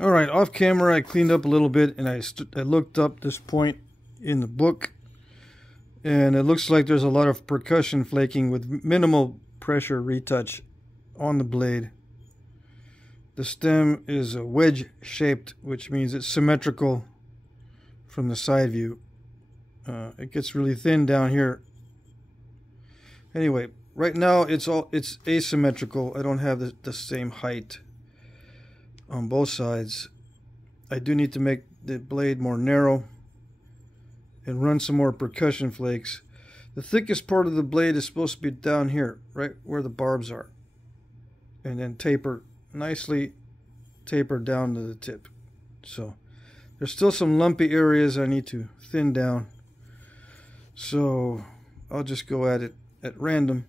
All right, off camera I cleaned up a little bit, and I looked up this point in the book, and it looks like there's a lot of percussion flaking with minimal pressure retouch on the blade. The stem is a wedge shaped, which means it's symmetrical from the side view. It gets really thin down here. Anyway, right now it's asymmetrical. I don't have the same height on both sides. I do need to make the blade more narrow and run some more percussion flakes. The thickest part of the blade is supposed to be down here, right where the barbs are, and then nicely taper down to the tip. So there's still some lumpy areas I need to thin down, so I'll just go at it at random.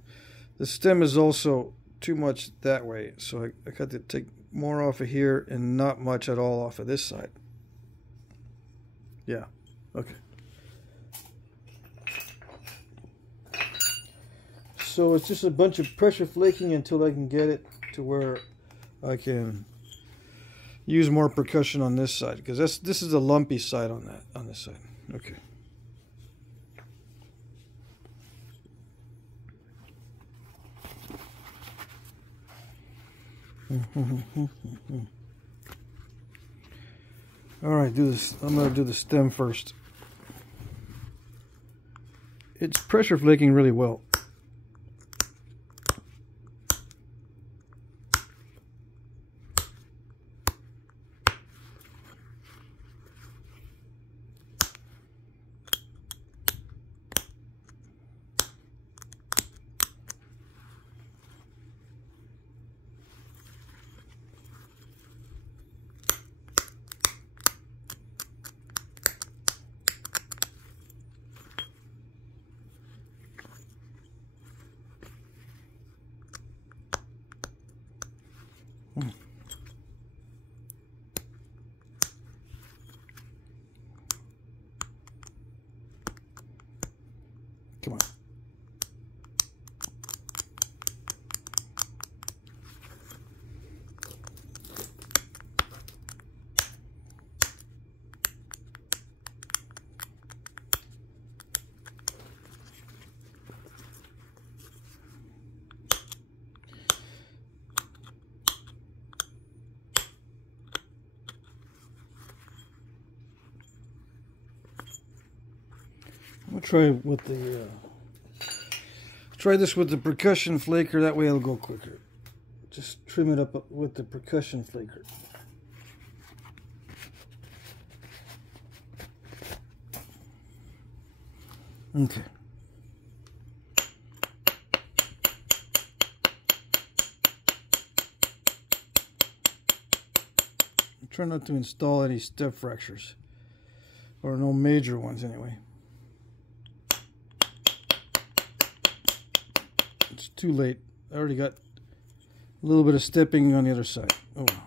The stem is also too much that way, so I got to take more off of here and not much at all off of this side. Yeah, okay. So it's just a bunch of pressure flaking until I can get it to where I can use more percussion on this side, because this is the lumpy side on this side. Okay. All right, do this. I'm going to do the stem first. It's pressure flaking really well. Come on. I'll try with the try this with the percussion flaker. That way it'll go quicker. Just trim it up with the percussion flaker. Okay. Try not to install any step fractures, or no major ones anyway. It's too late. I already got a little bit of stepping on the other side. Oh well.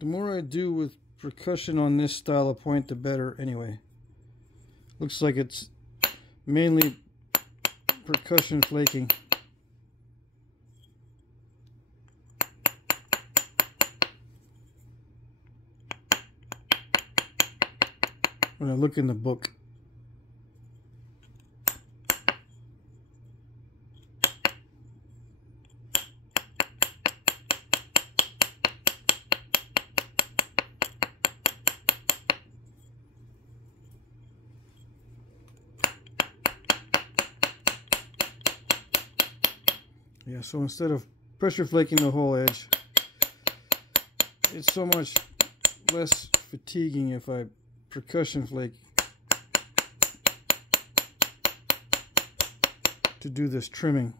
The more I do with percussion on this style of point, the better anyway. Looks like it's mainly percussion flaking. When I look in the book. Yeah, so instead of pressure flaking the whole edge, it's so much less fatiguing if I percussion flake to do this trimming.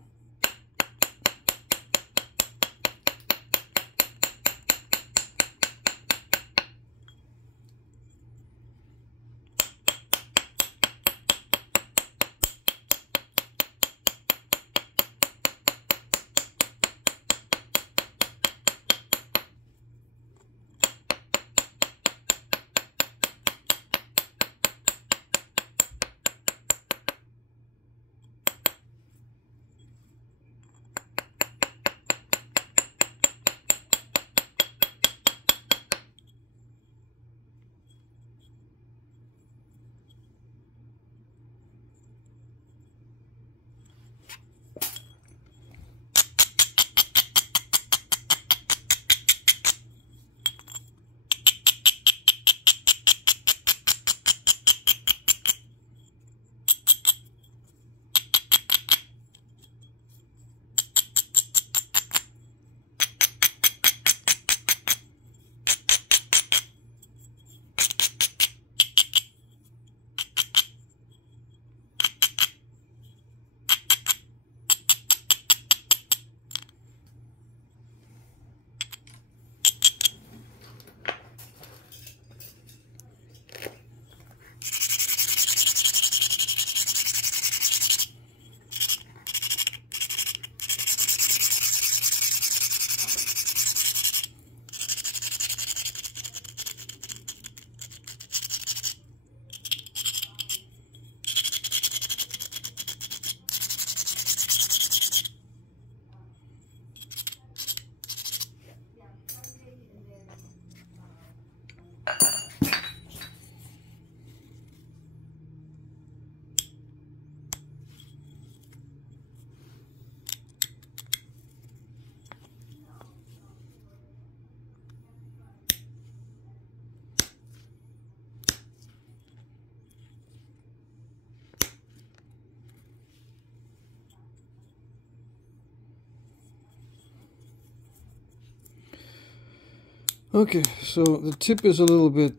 Okay, so the tip is a little bit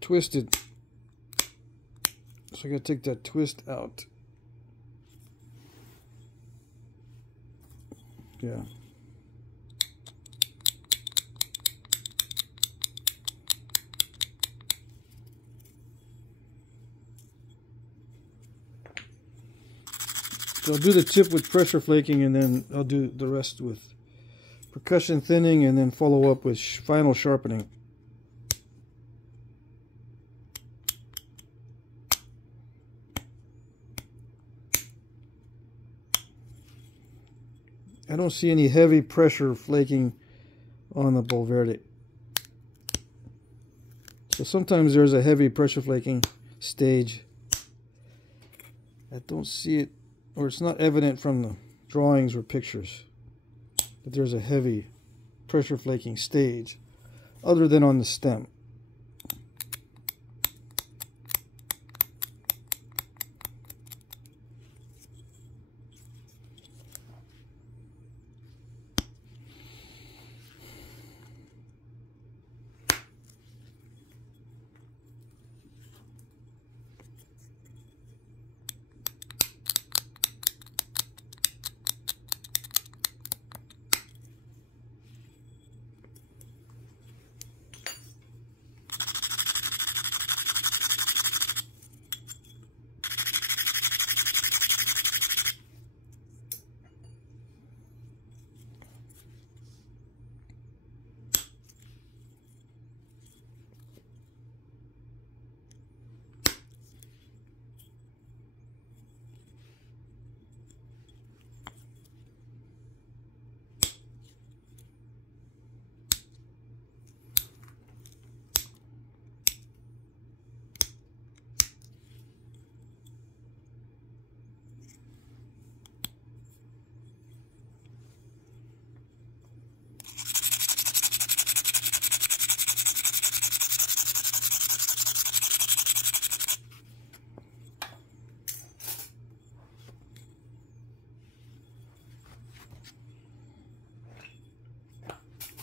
twisted. So I gotta take that twist out. Yeah. So I'll do the tip with pressure flaking, and then I'll do the rest with percussion thinning, and then follow up with final sharpening. I don't see any heavy pressure flaking on the Bulverde. So sometimes there's a heavy pressure flaking stage. I don't see it, or it's not evident from the drawings or pictures that there's a heavy pressure flaking stage other than on the stem.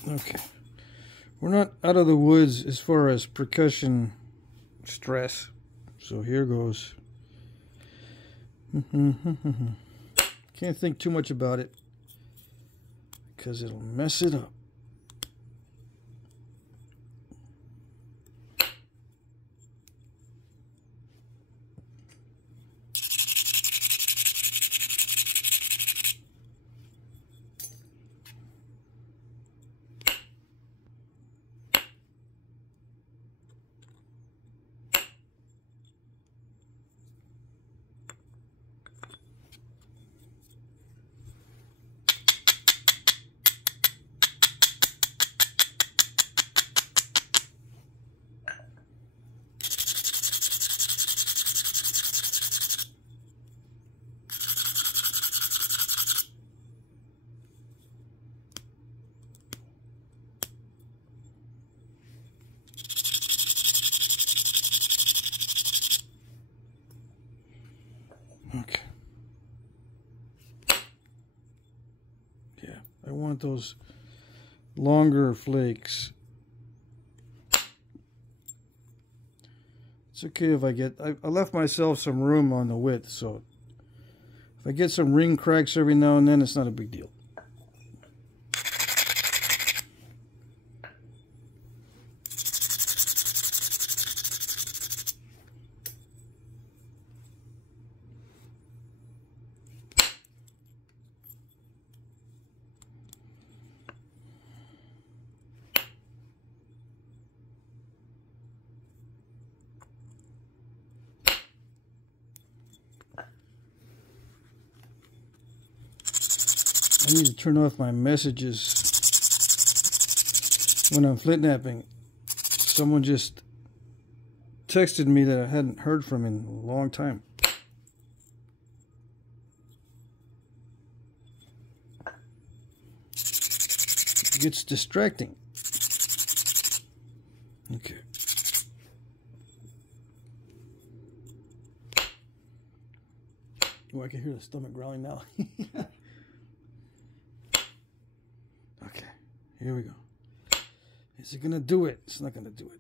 Okay, we're not out of the woods as far as percussion stress, so here goes. Can't think too much about it because it'll mess it up. Okay. Yeah, I want those longer flakes. It's okay if I left myself some room on the width, so if I get some ring cracks every now and then, it's not a big deal. I need to turn off my messages when I'm Flintknapping. Someone just texted me that I hadn't heard from in a long time. It gets distracting. Okay. Oh, I can hear the stomach growling now. Okay, here we go. Is it gonna do it? It's not gonna do it.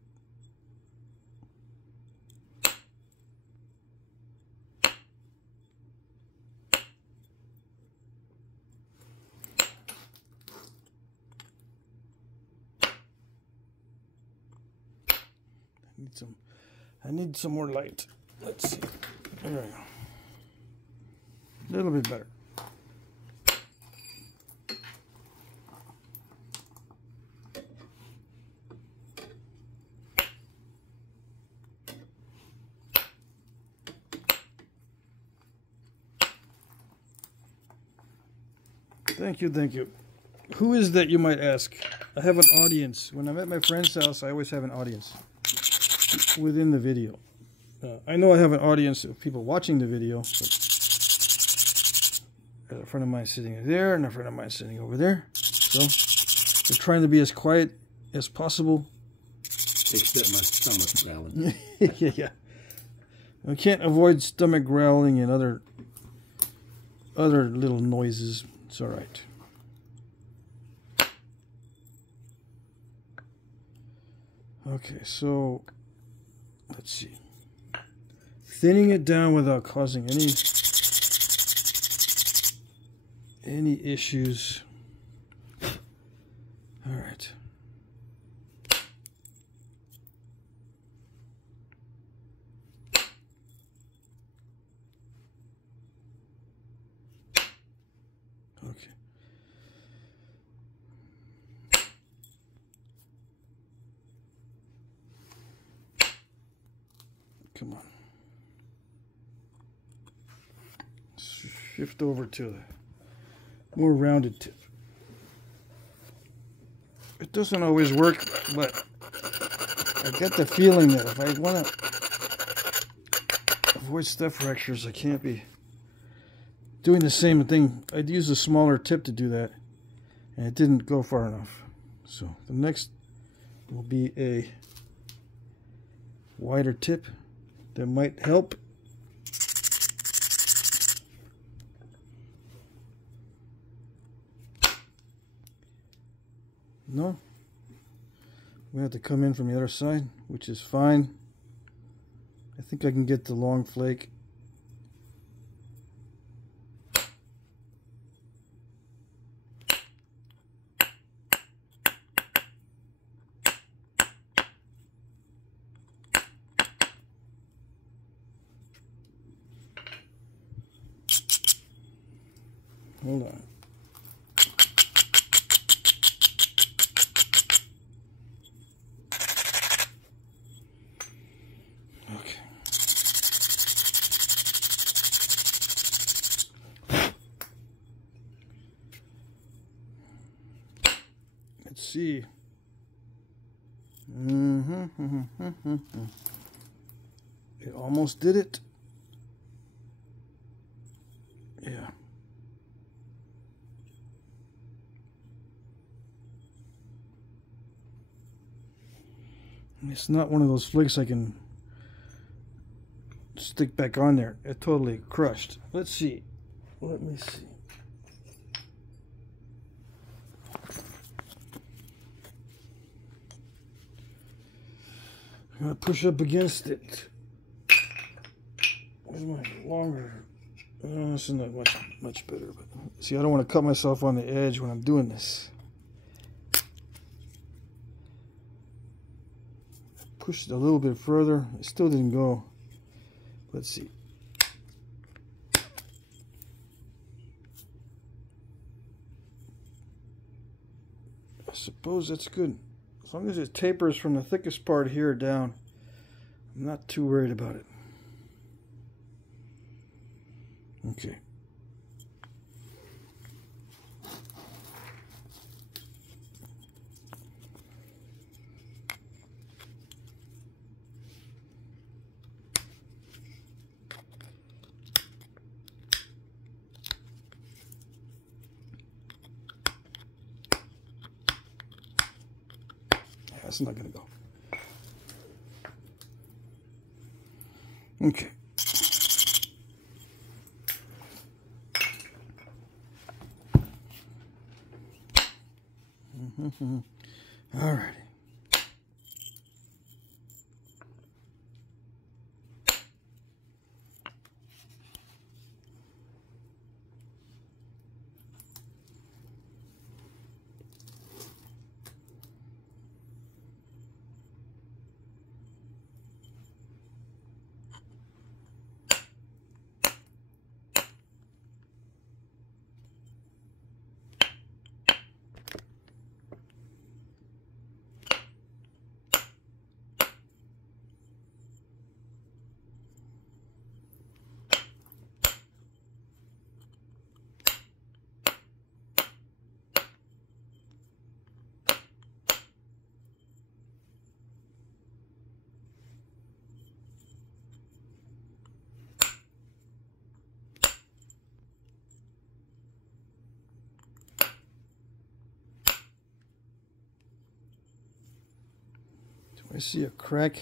I need some more light. Let's see. There we go. A little bit better. Thank you, thank you. Who is that, you might ask? I have an audience. When I'm at my friend's house, I always have an audience within the video. I know I have an audience of people watching the video. But there's a friend of mine sitting there and a friend of mine sitting over there. So we're trying to be as quiet as possible. Except my stomach growling. Yeah. I can't avoid stomach growling and other little noises. It's all right. Okay, so let's see. Thinning it down without causing any issues. All right. Okay. Come on. Shift over to the more rounded tip. It doesn't always work, but I get the feeling that if I want to avoid step fractures, I can't be doing the same thing. I'd use a smaller tip to do that, and it didn't go far enough. So the next will be a wider tip that might help. No, we have to come in from the other side, which is fine. I think I can get the long flake. Hold on. Okay. Let's see. It almost did it. Yeah. It's not one of those flakes I can stick back on there. It totally crushed. Let's see. Let me see. I'm going to push up against it. Where's my longer? Oh, this is not much better. But see, I don't want to cut myself on the edge when I'm doing this. Pushed it a little bit further. It still didn't go. Let's see. I suppose that's good. As long as it tapers from the thickest part here down, I'm not too worried about it. Okay. That's not going to go. Okay. All righty. I see a crack.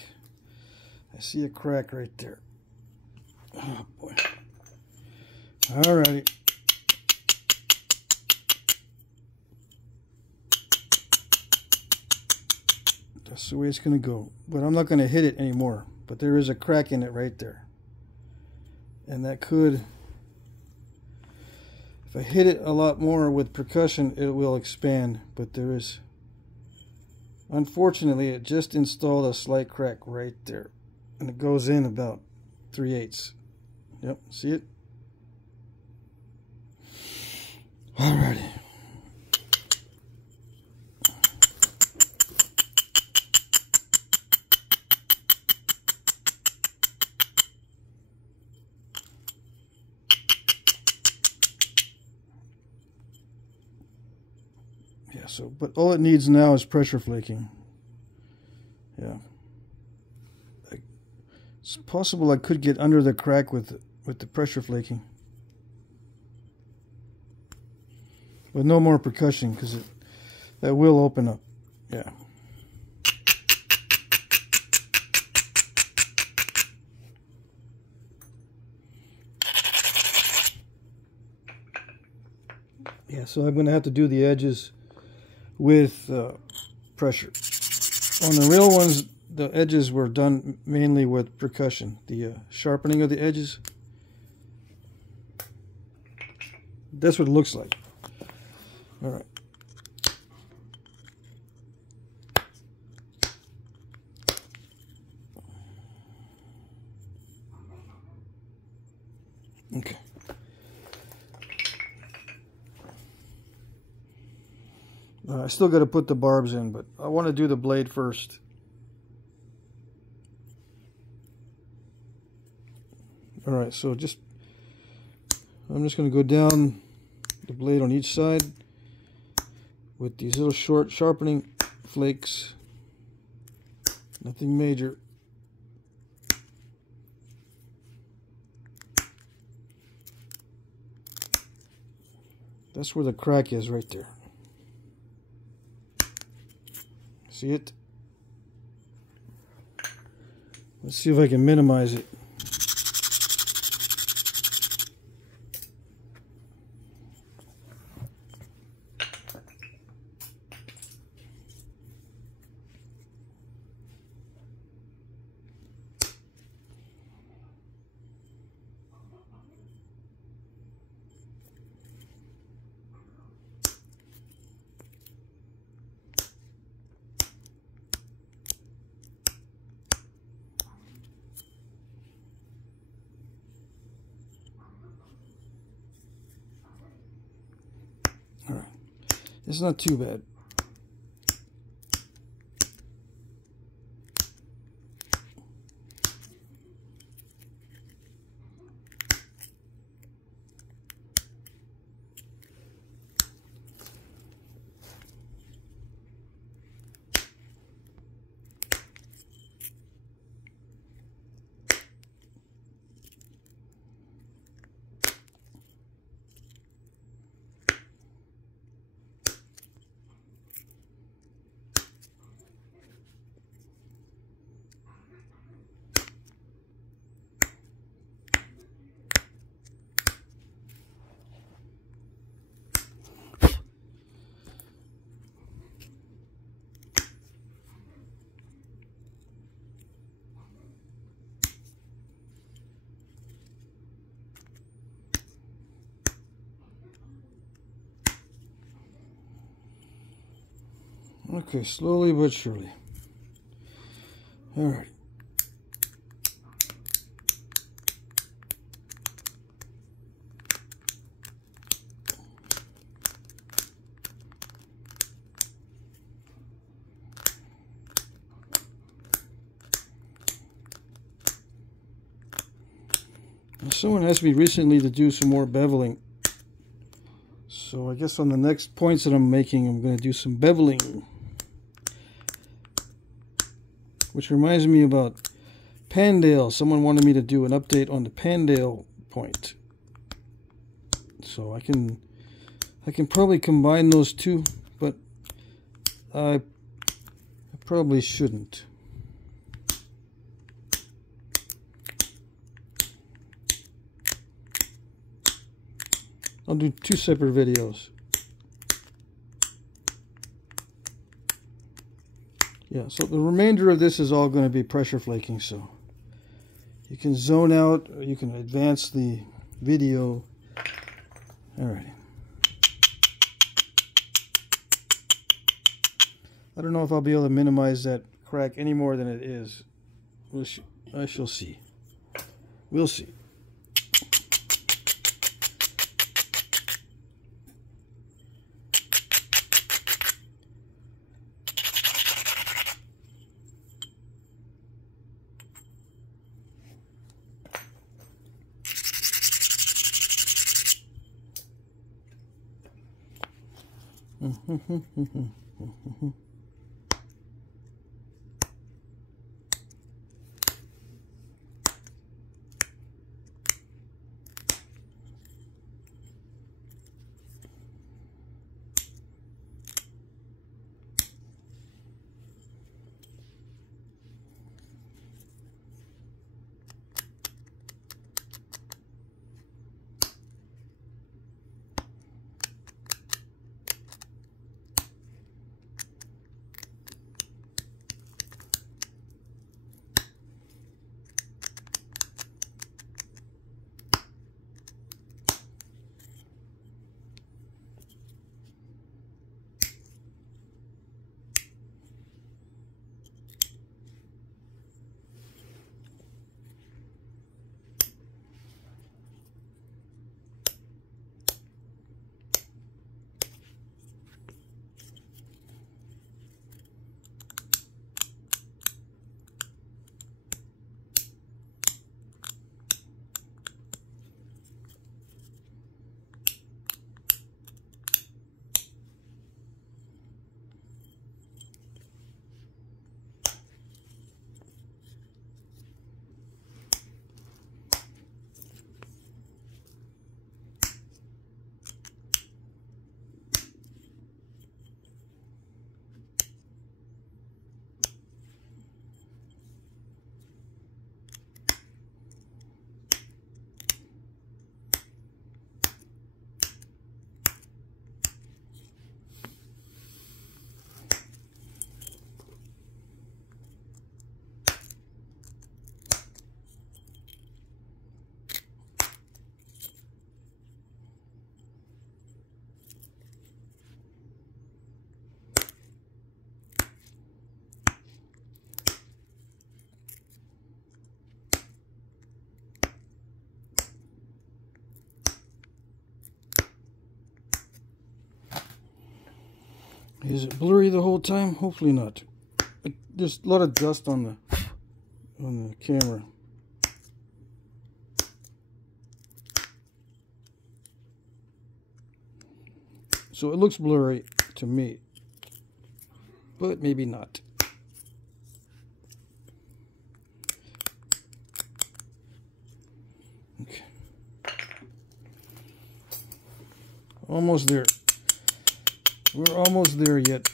I see a crack right there. Oh boy. Alrighty. That's the way it's going to go. But I'm not going to hit it anymore. But there is a crack in it right there. And that could, if I hit it a lot more with percussion, it will expand. But there is, unfortunately, it just installed a slight crack right there. And it goes in about 3/8. Yep, see it? Alrighty. Yeah, so, but all it needs now is pressure flaking. Yeah. It's possible I could get under the crack with the pressure flaking. But no more percussion, because that will open up. Yeah. Yeah, so I'm going to have to do the edges with pressure. On the real ones, the edges were done mainly with percussion. The sharpening of the edges. That's what it looks like. All right. Okay. I still got to put the barbs in, but I want to do the blade first. All right, so I'm just going to go down the blade on each side with these little short sharpening flakes. Nothing major. That's where the crack is, right there. See it? Let's see if I can minimize it. Alright, it's not too bad. Okay, slowly but surely. All right. Someone asked me recently to do some more beveling. So I guess on the next points that I'm making, I'm going to do some beveling. Which reminds me about Pandale. Someone wanted me to do an update on the Pandale point. So I can probably combine those two, but I probably shouldn't. I'll do 2 separate videos. Yeah, so the remainder of this is all going to be pressure flaking, so you can zone out or you can advance the video. Alright. I don't know if I'll be able to minimize that crack any more than it is. I shall see. We'll see. Is it blurry the whole time? Hopefully not. There's a lot of dust on the camera. So it looks blurry to me, but maybe not. Okay. Almost there. We're almost there yet.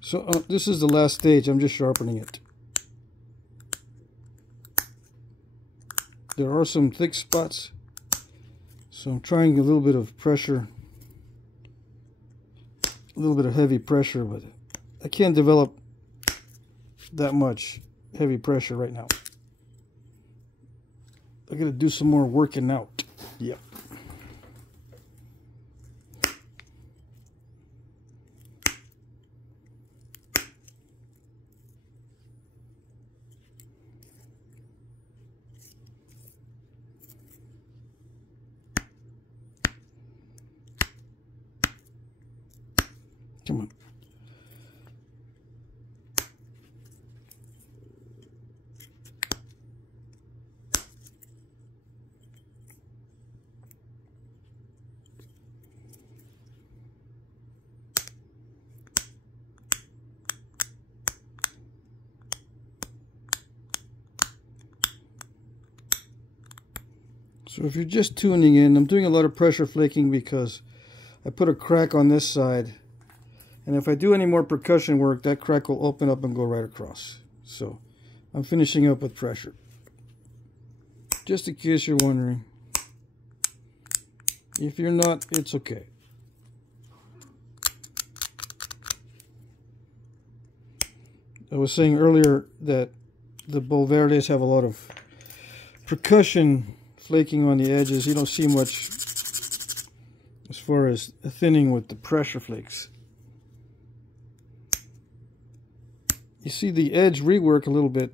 So this is the last stage. I'm just sharpening it. There are some thick spots, so I'm trying a little bit of pressure, a little bit of heavy pressure, but I can't develop that much heavy pressure right now. I gotta do some more working out. Yep. Come on. So if you're just tuning in, I'm doing a lot of pressure flaking because I put a crack on this side. And if I do any more percussion work, that crack will open up and go right across. So I'm finishing up with pressure. Just in case you're wondering. If you're not, it's okay. I was saying earlier that the Bolverdes have a lot of percussion flaking on the edges. You don't see much as far as thinning with the pressure flakes. You see the edge rework a little bit,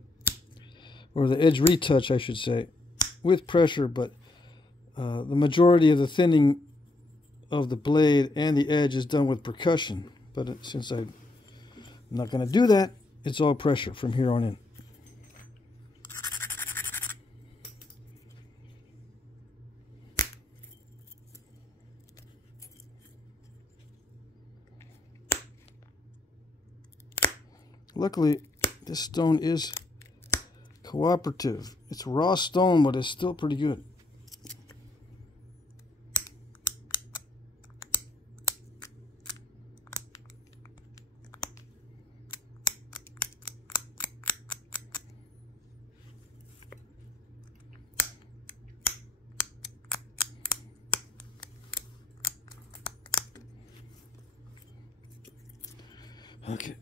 or the edge retouch I should say, with pressure, but the majority of the thinning of the blade and the edge is done with percussion. But since I'm not going to do that, it's all pressure from here on in. Luckily, this stone is cooperative. It's raw stone, but it's still pretty good. Okay.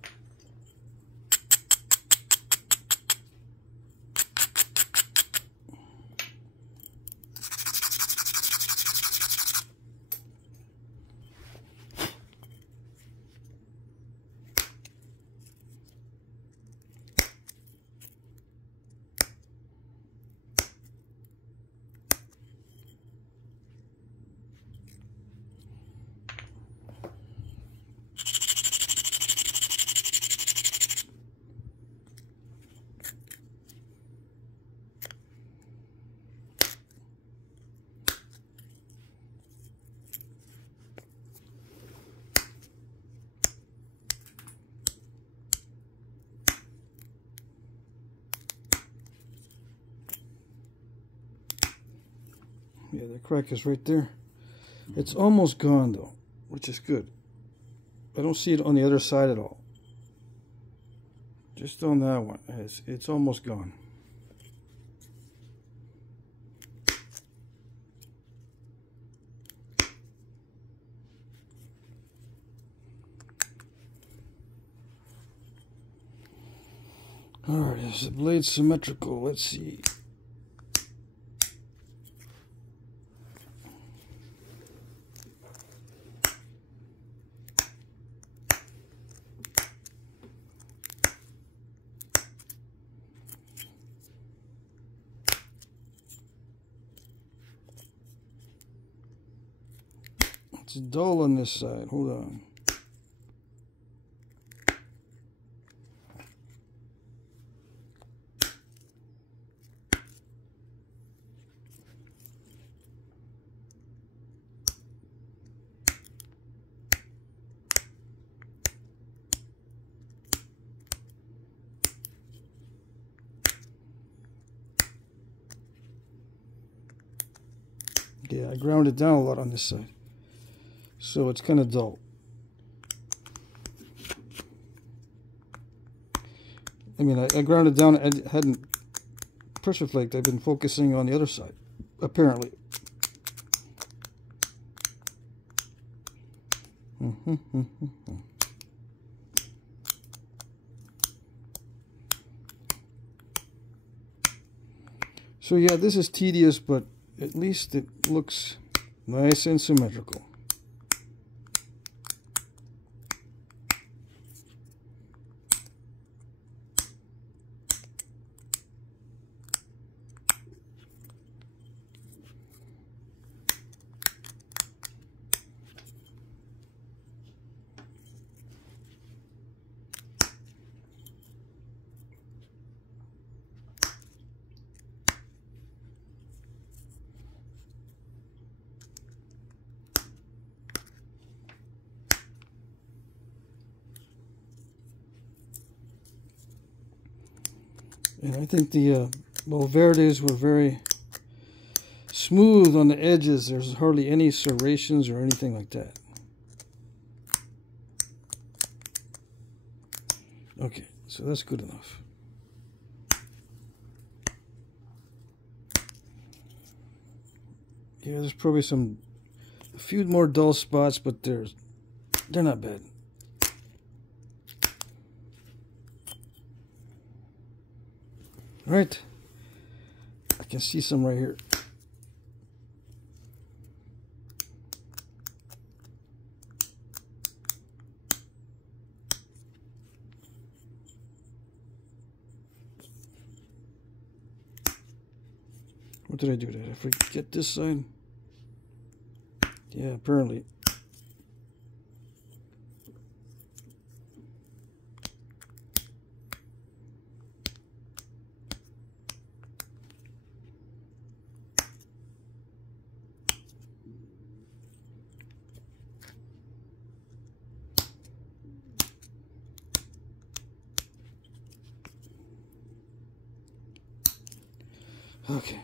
Yeah, the crack is right there. It's almost gone though, which is good. I don't see it on the other side at all. Just on that one, it's almost gone. Alright, is the blade symmetrical? Let's see. It's dull on this side. Hold on. Yeah, I ground it down a lot on this side, so it's kind of dull. I mean, I ground it down. I hadn't pressure flaked. I've been focusing on the other side, apparently. So yeah, this is tedious, but at least it looks nice and symmetrical. And I think the Verdes were very smooth on the edges. There's hardly any serrations or anything like that. Okay, so that's good enough. Yeah, there's probably a few more dull spots, but they're not bad. Right, I can see some right here. What did I do? Did I forget this side? Yeah, apparently. Okay,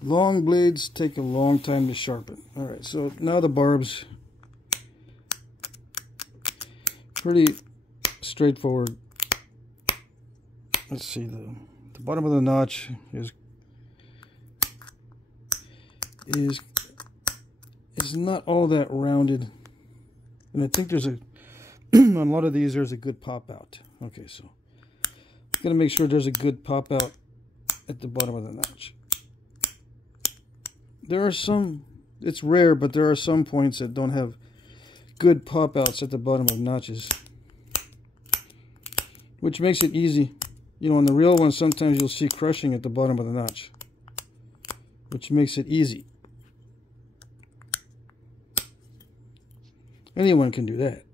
long blades take a long time to sharpen. All right, so now the barbs, pretty straightforward. Let's see, the bottom of the notch is not all that rounded, and I think there's a on a lot of these there's a good pop out. Okay, so I'm gonna make sure there's a good pop out at the bottom of the notch. There are some, it's rare, but there are some points that don't have good pop outs at the bottom of notches, which makes it easy. You know, on the real one, sometimes you'll see crushing at the bottom of the notch, which makes it easy. Anyone can do that.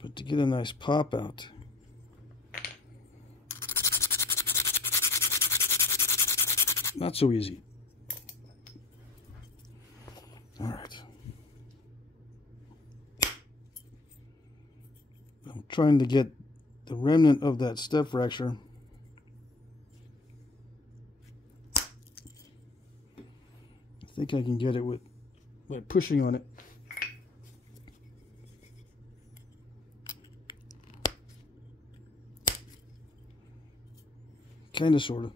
But to get a nice pop out, not so easy. All right. I'm trying to get the remnant of that step fracture. I think I can get it by pushing on it. Kind of, sort of.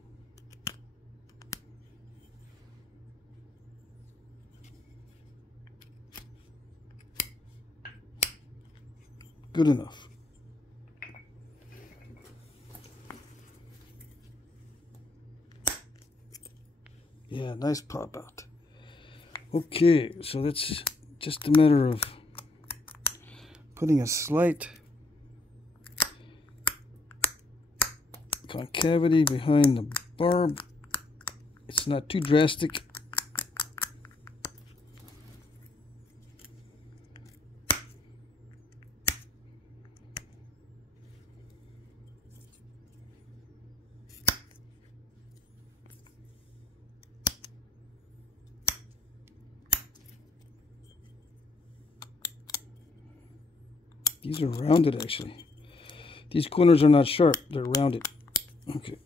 Good enough. Yeah, nice pop out. Okay, so that's just a matter of putting a slight concavity behind the barb. It's not too drastic. These are rounded, actually. These corners are not sharp, they're rounded. Okay.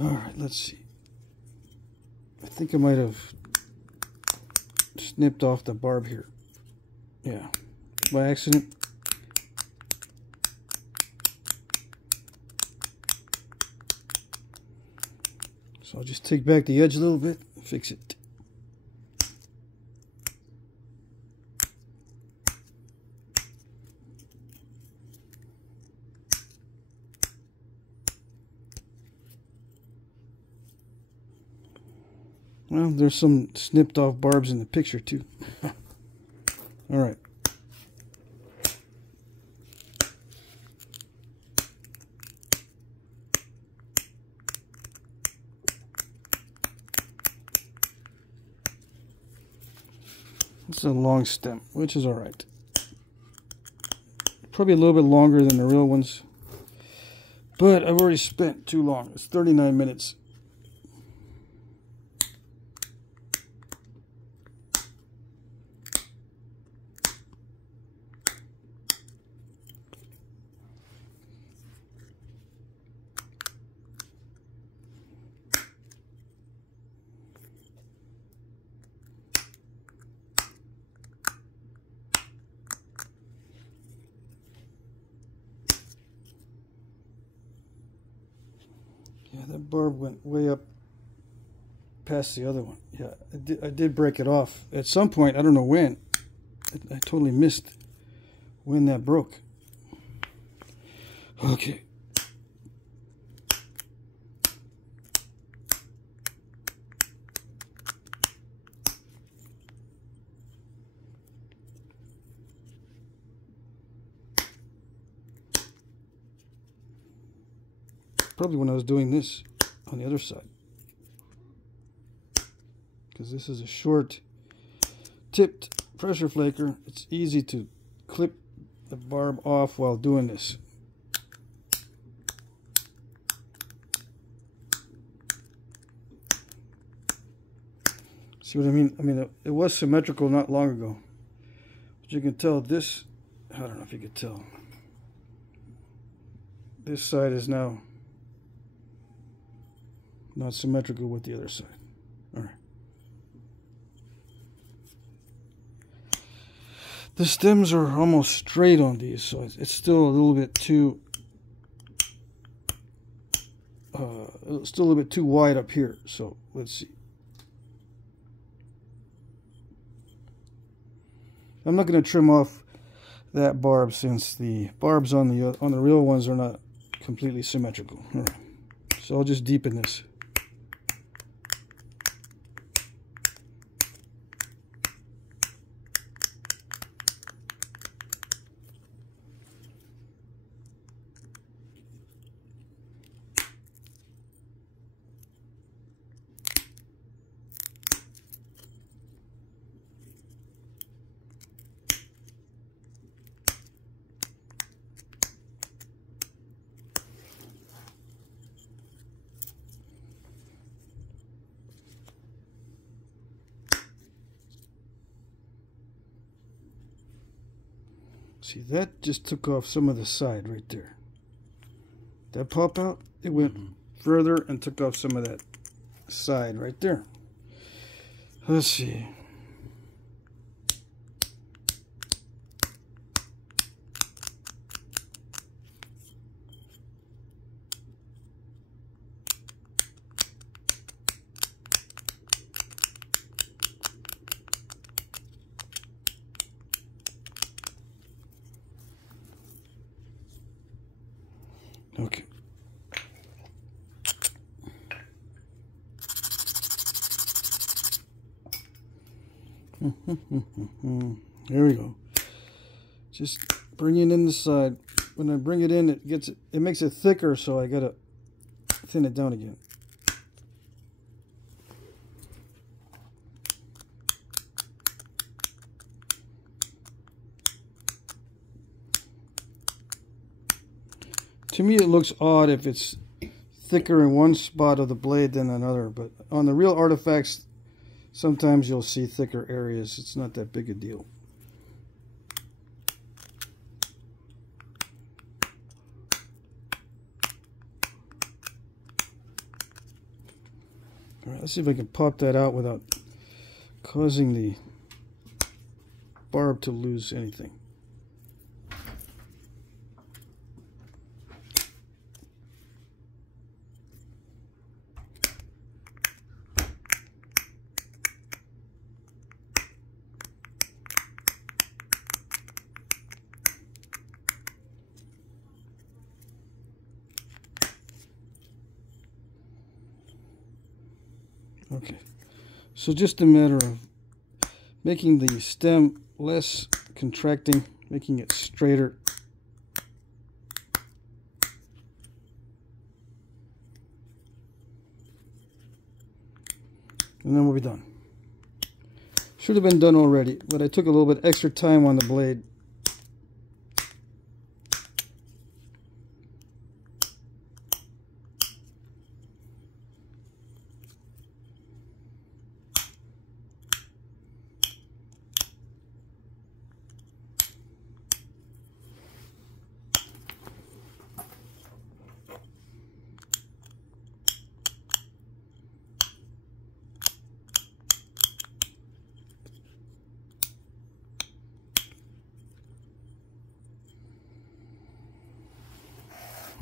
Alright, let's see. I think I might have snipped off the barb here. Yeah, by accident. So I'll just take back the edge a little bit and fix it. Well, there's some snipped off barbs in the picture too. All right. It's a long stem, which is all right. Probably a little bit longer than the real ones, but I've already spent too long. It's 39 minutes. Yeah, that barb went way up past the other one. Yeah, I did break it off. At some point, I don't know when. I totally missed when that broke. Okay. Probably when I was doing this on the other side, because this is a short tipped pressure flaker. It's easy to clip the barb off while doing this. See what I mean? I mean, it was symmetrical not long ago, but you can tell this, I don't know if you could tell, this side is now not symmetrical with the other side. All right. The stems are almost straight on these, so it's still a little bit too, still a little bit too wide up here. So let's see. I'm not going to trim off that barb since the barbs on the real ones are not completely symmetrical. All right. So I'll just deepen this. See, that just took off some of the side right there. That pop out, it went further and took off some of that side right there. Let's see. Okay. There we go. Just bring it in the side. When I bring it in, it makes it thicker, so I gotta thin it down again. To me, it looks odd if it's thicker in one spot of the blade than another, but on the real artifacts, sometimes you'll see thicker areas. It's not that big a deal. All right, let's see if I can pop that out without causing the barb to lose anything. Okay, so just a matter of making the stem less contracting, making it straighter. And then we'll be done. Should have been done already, but I took a little bit extra time on the blade.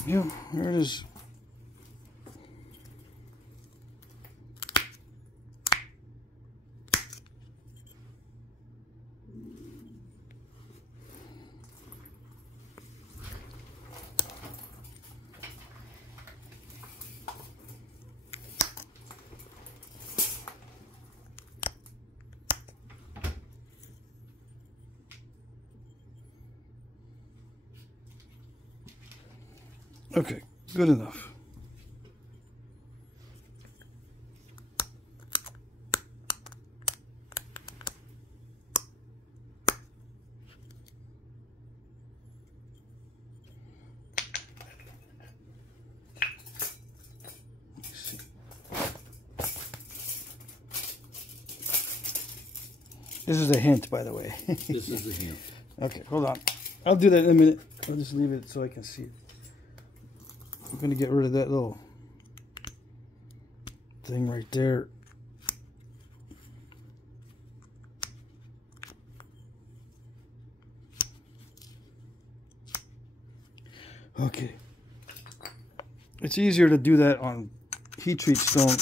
Yeah, there it is. Okay, good enough. This is a hint, by the way. This is a hint. Okay, hold on. I'll do that in a minute. I'll just leave it so I can see it. I'm going to get rid of that little thing right there. Okay. It's easier to do that on heat treat stone.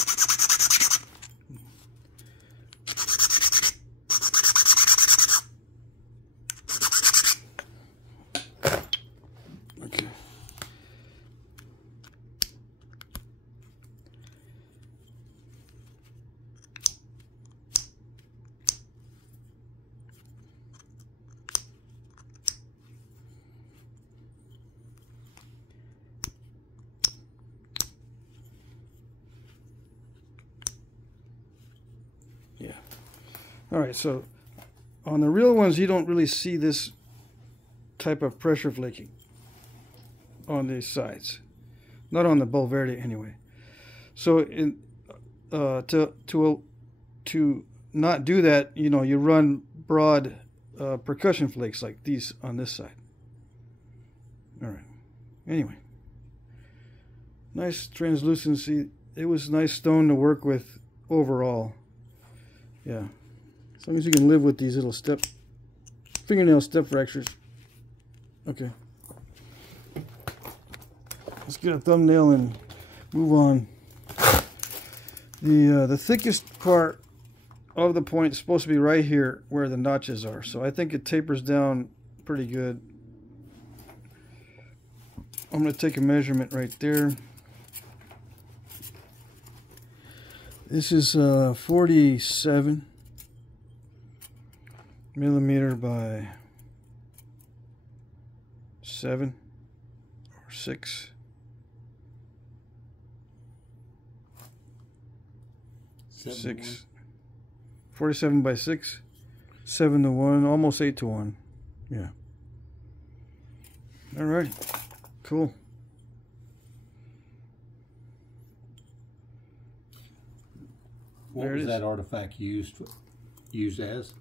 Yeah. All right, so on the real ones, you don't really see this type of pressure flaking on these sides. Not on the Bulverde anyway. So to not do that, you know, you run broad percussion flakes like these on this side. All right. Anyway. Nice translucency. It was nice stone to work with overall. Yeah, as long as you can live with these little fingernail step fractures. Okay. Let's get a thumbnail and move on. The thickest part of the point is supposed to be right here where the notches are. So I think it tapers down pretty good. I'm going to take a measurement right there. This is 47 millimeter by 7 or 6. 6. 47 by 6. 7 to 1, almost 8 to 1. Yeah. Alrighty. Cool. What was that artifact used as?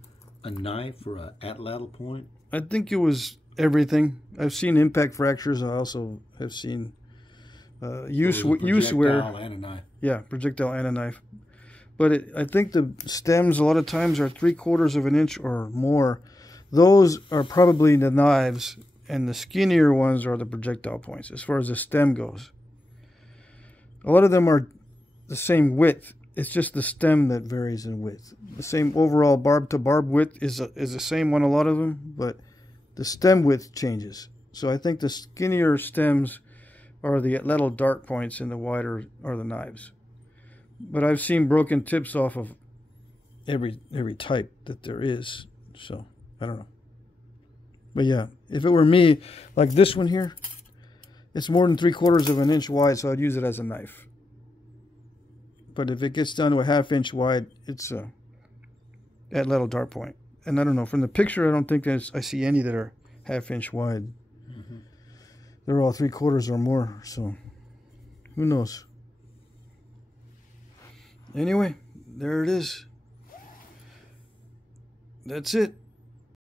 A knife or a atlatl point? I think it was everything. I've seen impact fractures. I also have seen use where. And a knife. Yeah, projectile and a knife. But I think the stems a lot of times are 3/4 of an inch or more. Those are probably the knives, and the skinnier ones are the projectile points as far as the stem goes. A lot of them are the same width. It's just the stem that varies in width. The same overall barb to barb width is the same on a lot of them, but the stem width changes. So I think the skinnier stems are the little dart points, and the wider are the knives. But I've seen broken tips off of every type that there is, so I don't know. But yeah, if it were me, like this one here, it's more than 3/4 of an inch wide, so I'd use it as a knife. But if it gets down to a 1/2 inch wide, it's that little dart point. And I don't know, from the picture, I don't think I see any that are 1/2 inch wide. Mm-hmm. They're all 3/4 or more, so who knows? Anyway, there it is. That's it.